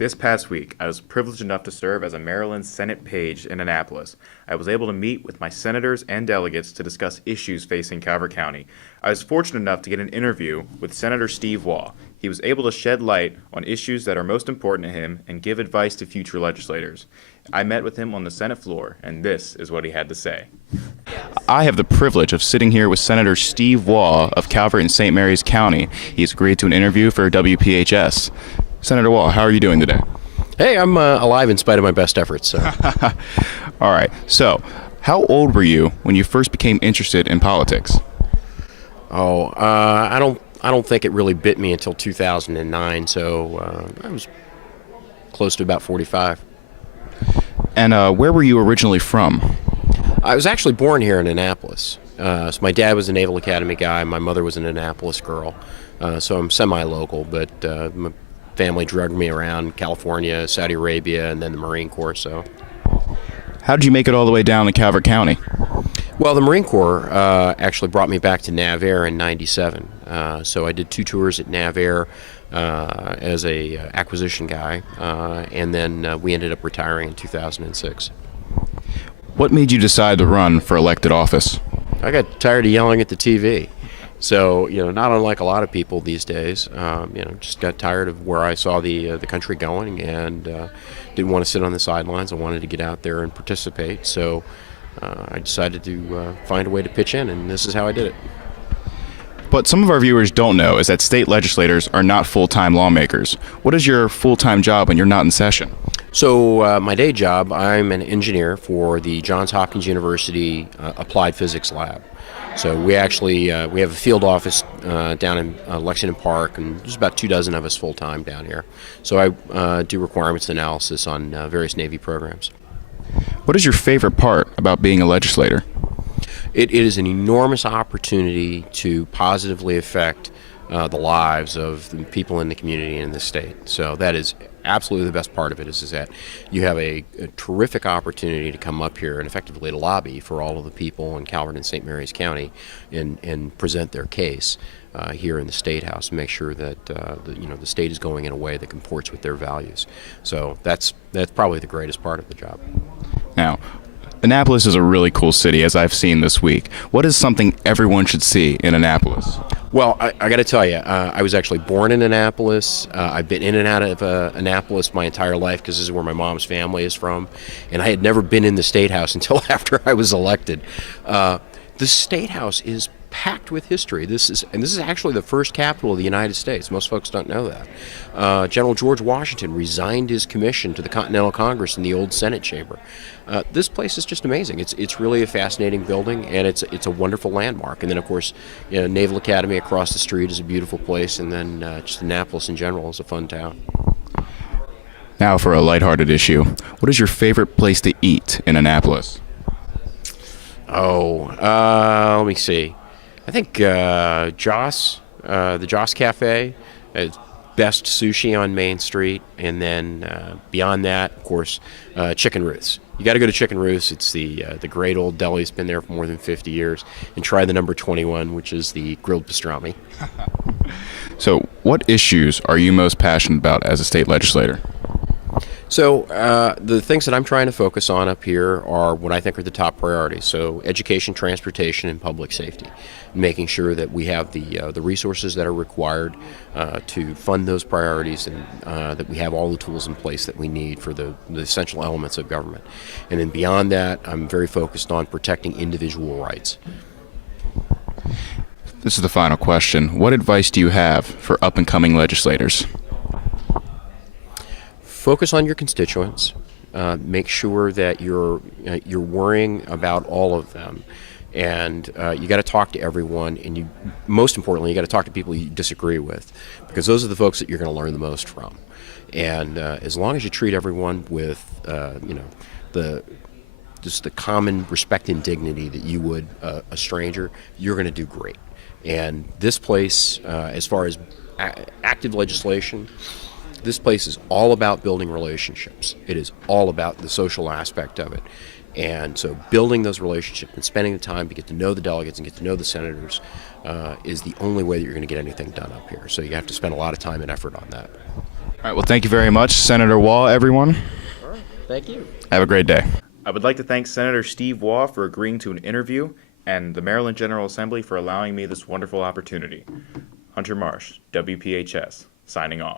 This past week, I was privileged enough to serve as a Maryland Senate page in Annapolis. I was able to meet with my senators and delegates to discuss issues facing Calvert County. I was fortunate enough to get an interview with Senator Steve Waugh. He was able to shed light on issues that are most important to him and give advice to future legislators. I met with him on the Senate floor, and this is what he had to say. I have the privilege of sitting here with Senator Steve Waugh of Calvert and St. Mary's County. He's agreed to an interview for WPHS. Senator Waugh, how are you doing today? Hey, I'm alive in spite of my best efforts. So. All right. So, how old were you when you first became interested in politics? I don't think it really bit me until 2009. So I was close to about 45. And where were you originally from? I was actually born here in Annapolis. So my dad was a Naval Academy guy. My mother was an Annapolis girl. So I'm semi-local, but my family drugged me around California, Saudi Arabia, and then the Marine Corps. So, how did you make it all the way down to Calvert County? Well, the Marine Corps actually brought me back to NavAir in '97. So I did 2 tours at NavAir as a acquisition guy, and then we ended up retiring in 2006. What made you decide to run for elected office? I got tired of yelling at the TV. So, not unlike a lot of people these days, just got tired of where I saw the country going and didn't want to sit on the sidelines. I wanted to get out there and participate. So I decided to find a way to pitch in, and this is how I did it. But some of our viewers don't know is that state legislators are not full-time lawmakers. What is your full-time job when you're not in session? So my day job, I'm an engineer for the Johns Hopkins University Applied Physics Lab. So we actually we have a field office down in Lexington Park, and there's about 24 of us full-time down here. So I do requirements analysis on various Navy programs. What is your favorite part about being a legislator? It is an enormous opportunity to positively affect the lives of the people in the community and in the state. So that is absolutely the best part of it is that you have a terrific opportunity to come up here and effectively lobby for all of the people in Calvert and St. Mary's County and present their case here in the State House and make sure that the state is going in a way that comports with their values. So that's probably the greatest part of the job. Now, Annapolis is a really cool city, as I've seen this week. What is something everyone should see in Annapolis? Well, I got to tell you, I was actually born in Annapolis. I've been in and out of Annapolis my entire life because this is where my mom's family is from. And I had never been in the State House until after I was elected. The State House is packed with history. This is actually the first capital of the United States. Most folks don't know that. General George Washington resigned his commission to the Continental Congress in the old Senate chamber. This place is just amazing. It's really a fascinating building, and it's a wonderful landmark. And then, of course, Naval Academy across the street is a beautiful place, and then just Annapolis in general is a fun town. Now for a lighthearted issue. What is your favorite place to eat in Annapolis? Let me see. I think Joss, the Joss Cafe, is best sushi on Main Street, and then beyond that, of course, Chicken Ruth's. You got to go to Chicken Ruth's. It's the great old deli. It's been there for more than 50 years. And try the number 21, which is the grilled pastrami. So, what issues are you most passionate about as a state legislator? So the things that I'm trying to focus on up here are what I think are the top priorities. So education, transportation, and public safety. Making sure that we have the resources that are required to fund those priorities, and that we have all the tools in place that we need for the essential elements of government. And then beyond that, I'm very focused on protecting individual rights. This is the final question. What advice do you have for up-and-coming legislators? Focus on your constituents. Make sure that you're worrying about all of them, and you got to talk to everyone. And most importantly, you got to talk to people you disagree with, because those are the folks that you're going to learn the most from. And as long as you treat everyone with the common respect and dignity that you would a stranger, you're going to do great. And this place, as far as active legislation, this place is all about building relationships. It is all about the social aspect of it. And so building those relationships and spending the time to get to know the delegates and get to know the senators is the only way that you're going to get anything done up here. So you have to spend a lot of time and effort on that. All right, well, thank you very much, Senator Waugh, everyone. Thank you. Have a great day. I would like to thank Senator Steve Waugh for agreeing to an interview and the Maryland General Assembly for allowing me this wonderful opportunity. Hunter Marsh, WPHS, signing off.